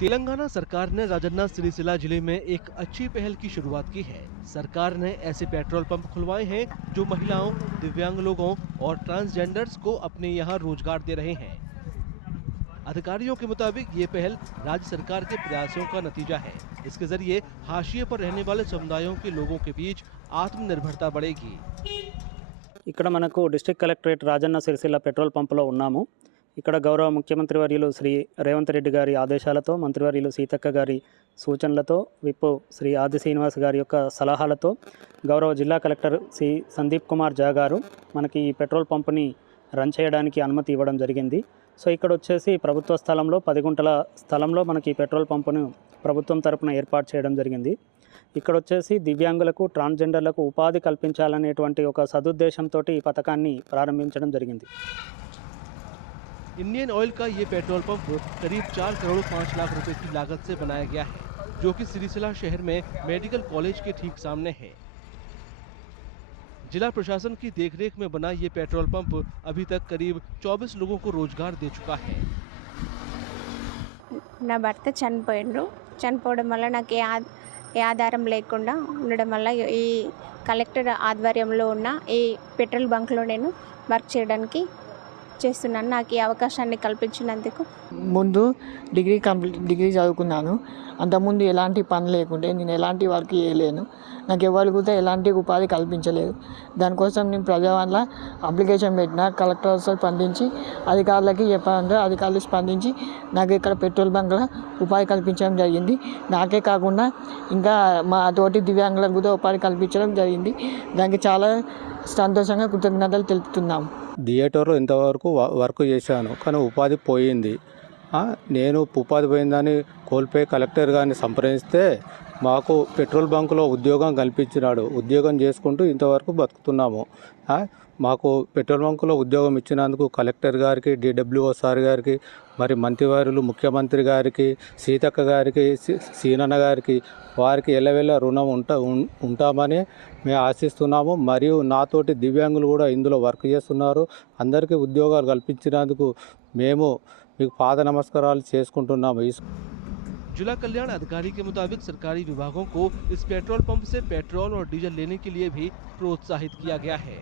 तेलंगाना सरकार ने राजन्ना सिरिसिला जिले में एक अच्छी पहल की शुरुआत की है। सरकार ने ऐसे पेट्रोल पंप खुलवाए हैं जो महिलाओं, दिव्यांग लोगों और ट्रांसजेंडर्स को अपने यहाँ रोजगार दे रहे हैं। अधिकारियों के मुताबिक ये पहल राज्य सरकार के प्रयासों का नतीजा है। इसके जरिए हाशिए पर रहने वाले समुदायों के लोगों के बीच आत्मनिर्भरता बढ़ेगी। ఇక్కడ మనకు district collectorate Rajanna Sircilla petrol పంపులో ఉన్నాము. ఇక్కడ గౌరవ ముఖ్యమంత్రి వర్యులు శ్రీ రేవంత్ రెడ్డి గారి ఆదేశాలతో, మంత్రివర్యులు సీతక్క గారి సూచనలతో, విప్ శ్రీ ఆది శ్రీనివాస్ గారి యొక్క సలహాలతో గౌరవ జిల్లా కలెక్టర్ శ్రీ సందీప్ కుమార్ జా గారు మనకి ఈ పెట్రోల్ పంపుని రన్ చేయడానికి అనుమతి ఇవ్వడం జరిగింది. సో ఇక్కడ వచ్చేసి ప్రభుత్వ స్థలంలో 10 గుంటల స్థలంలో మనకి పెట్రోల్ పంపును ప్రభుత్వం తరపున ఏర్పాటు చేయడం జరిగింది. ఇక్కడ వచ్చేసి దివ్యాంగులకు, ట్రాన్స్జెండర్లకు ఉపాధి కల్పించాలనేటువంటి ఒక సదుద్దేశంతో ఈ పథకాన్ని ప్రారంభించడం జరిగింది. इंडियन ऑयल का ये पेट्रोल पंप करीब 4 करोड़ 5 लाख रुपए की लागत से बनाया गया है, जो कि सिरिसिला शहर में मेडिकल कॉलेज के ठीक सामने है। जिला प्रशासन की देखरेख में बना ये पेट्रोल पंप अभी तक करीब 24 लोगों को रोजगार दे चुका है। నా భర్త చనిపోవడం వల్ల నాకు ఏ ఆధారం లేకుండా ఉండడం వల్ల ఈ కలెక్టర్ ఆధ్వర్యంలో ఉన్న ఈ పెట్రోల్ బంక్లో నేను వర్క్ చేయడానికి చేస్తున్నాను. నాకు ఈ అవకాశాన్ని కల్పించినందుకు ముందు డిగ్రీ చదువుకున్నాను. అంతకుముందు ఎలాంటి పని లేకుంటే నేను ఎలాంటి వర్క్ చేయలేను. నాకు ఎవరు కూడా ఎలాంటి ఉపాధి కల్పించలేదు. దానికోసం నేను ప్రజావాణిలో అప్లికేషన్ పెట్టిన. కలెక్టర్ స్పందించి అధికారులకి చెప్పాలంటే అధికారులు స్పందించి నాకు ఇక్కడ పెట్రోల్ బంక్లో ఉపాధి కల్పించడం జరిగింది. నాకే కాకుండా ఇంకా మా తోటి దివ్యాంగులకు కూడా ఉపాధి కల్పించడం జరిగింది. దానికి చాలా సంతోషంగా కృతజ్ఞతలు తెలుపుతున్నాము. థియేటర్లో ఇంతవరకు వర్క్ చేశాను, కానీ ఉపాధి పోయింది. నేను ఉపాధి పోయిందని కోల్పోయి కలెక్టర్ గారిని సంప్రదిస్తే మాకు పెట్రోల్ బంకులో ఉద్యోగం కల్పించినాడు. ఉద్యోగం చేసుకుంటూ ఇంతవరకు బతుకుతున్నాము. మాకు పెట్రోల్ బంకులో ఉద్యోగం ఇచ్చినందుకు కలెక్టర్ గారికి, డిడబ్ల్యూఓ సార్ గారికి, మరి మంత్రివర్యులు ముఖ్యమంత్రి గారికి, సీతక్క గారికి, సీనన్న గారికి, వారికి ఎల్లవెల్ల రుణం ఉంటామని మేము ఆశిస్తున్నాము. మరియు నాతోటి దివ్యాంగులు కూడా ఇందులో వర్క్ చేస్తున్నారు. అందరికీ ఉద్యోగాలు కల్పించినందుకు మేము మీకు పాద నమస్కారాలు చేసుకుంటున్నాము. जिला कल्याण अधिकारी के मुताबिक सरकारी विभागों को इस पेट्रोल पंप से पेट्रोल और डीजल लेने के लिए भी प्रोत्साहित किया गया है।